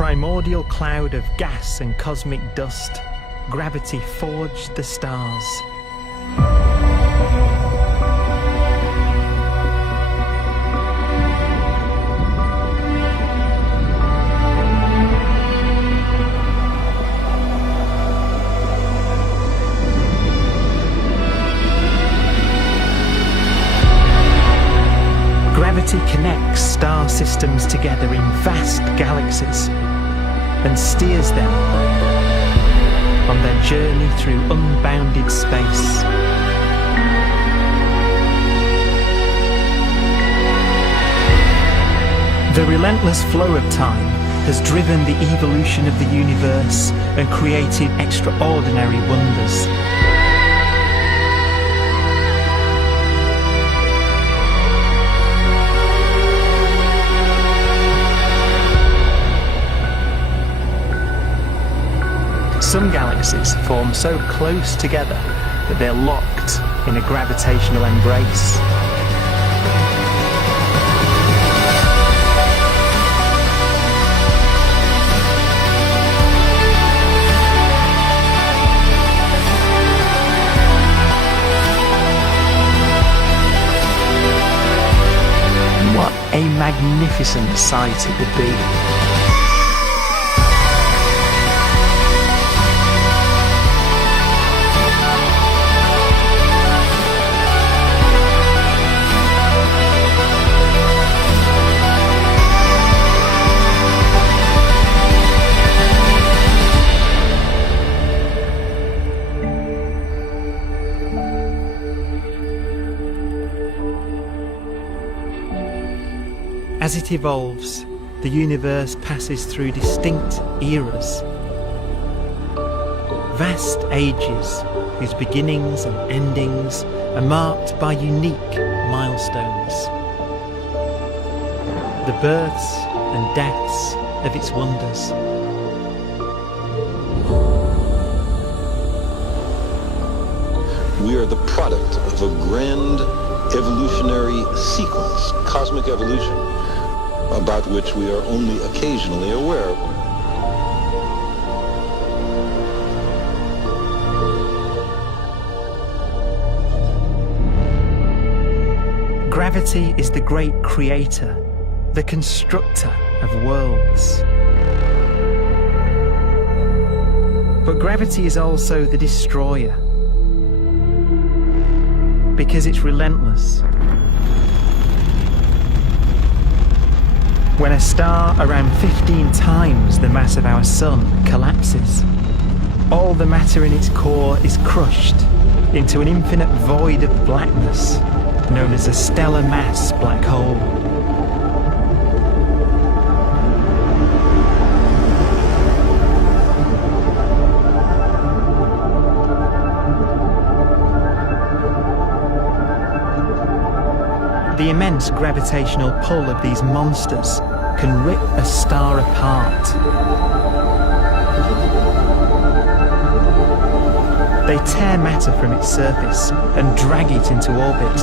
primordial cloud of gas and cosmic dust, gravity forged the stars. Gravity connects star systems together in vast galaxies and steers them on their journey through unbounded space. The relentless flow of time has driven the evolution of the universe and created extraordinary wonders. Some galaxies form so close together that they're locked in a gravitational embrace. What a magnificent sight it would be. As it evolves, the universe passes through distinct eras. Vast ages whose beginnings and endings are marked by unique milestones. The births and deaths of its wonders. We are the product of a grand evolutionary sequence, cosmic evolution, about which we are only occasionally aware. Gravity is the great creator, the constructor of worlds. But gravity is also the destroyer, because it's relentless. When a star around 15 times the mass of our sun collapses, all the matter in its core is crushed into an infinite void of blackness known as a stellar mass black hole. The immense gravitational pull of these monsters can rip a star apart. They tear matter from its surface and drag it into orbit.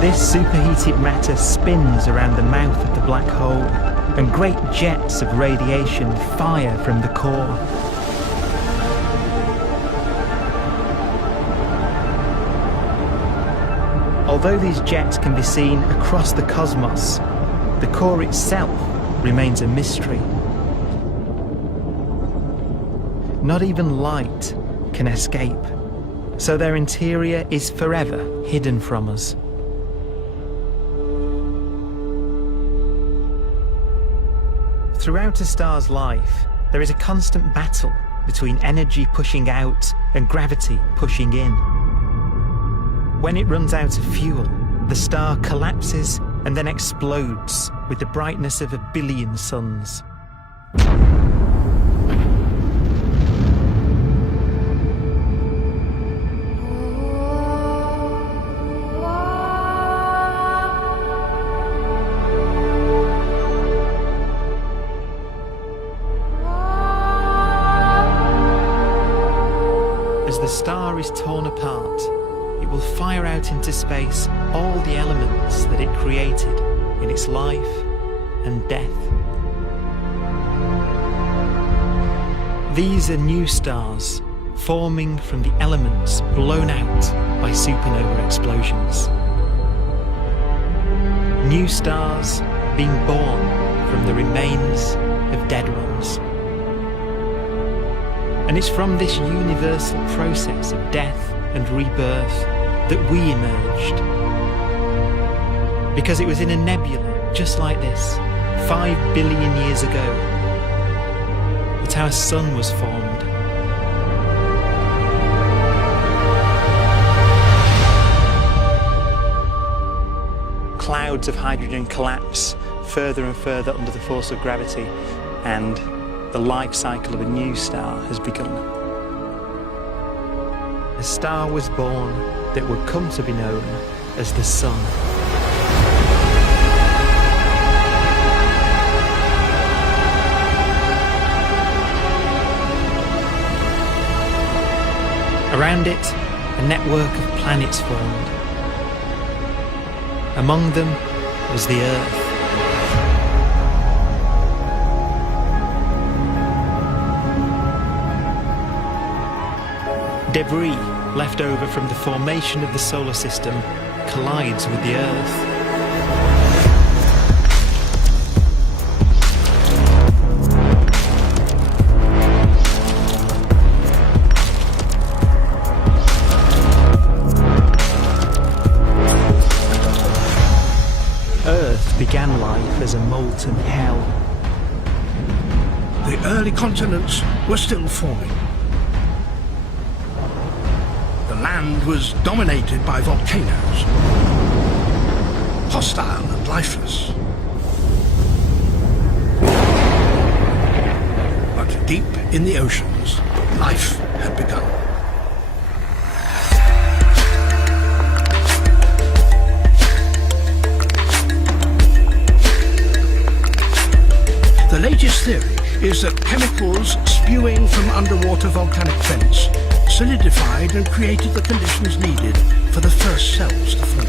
This superheated matter spins around the mouth of the black hole, and great jets of radiation fire from the core. Although these jets can be seen across the cosmos, the core itself remains a mystery. Not even light can escape, so their interior is forever hidden from us. Throughout a star's life, there is a constant battle between energy pushing out and gravity pushing in. When it runs out of fuel, the star collapses and then explodes with the brightness of 1 billion suns. As the star is torn apart, it will fire out out into space all the elements that it created in its life and death. These are new stars forming from the elements blown out by supernova explosions. New stars being born from the remains of dead ones. And it's from this universal process of death and rebirth that we emerged. Because it was in a nebula just like this, 5 billion years ago, that our sun was formed. Clouds of hydrogen collapse further and further under the force of gravity, and the life cycle of a new star has begun. A star was born that would come to be known as the Sun. Around it, a network of planets formed. Among them was the Earth. Debris left over from the formation of the solar system collides with the Earth. Earth began life as a molten hell. The early continents were still forming. The land was dominated by volcanoes, hostile and lifeless. But deep in the oceans, life had begun. The latest theory is that chemicals spewing from underwater volcanic vents solidified and created the conditions needed for the first cells to form.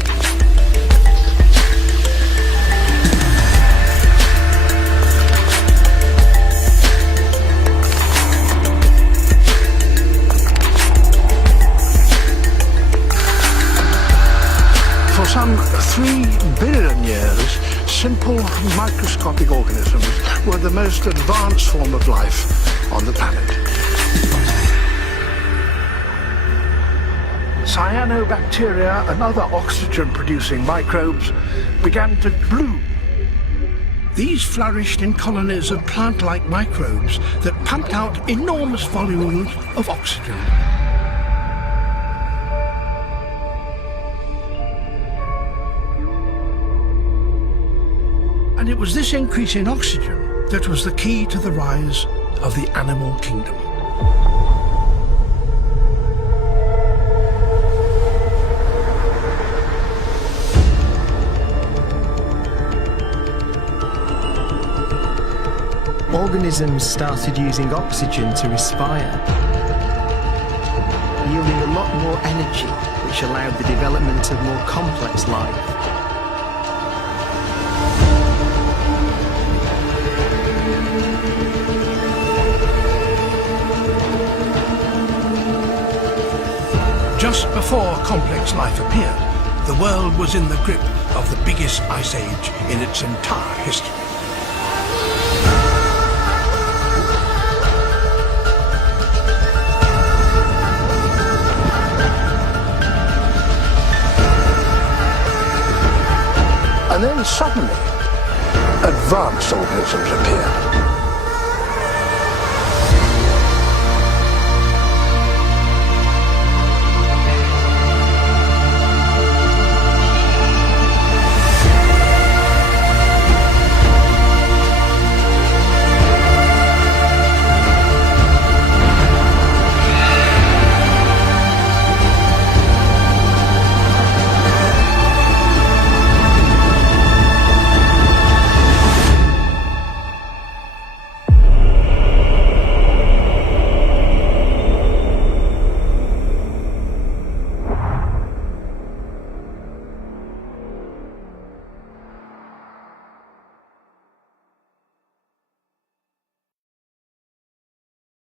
For some 3 billion years, simple microscopic organisms were the most advanced form of life on the planet. Cyanobacteria and other oxygen-producing microbes began to bloom. These flourished in colonies of plant-like microbes that pumped out enormous volumes of oxygen. And it was this increase in oxygen that was the key to the rise of the animal kingdom. Organisms started using oxygen to respire, yielding a lot more energy, which allowed the development of more complex life. Just before complex life appeared, the world was in the grip of the biggest ice age in its entire history. And then suddenly, advanced organisms appeared.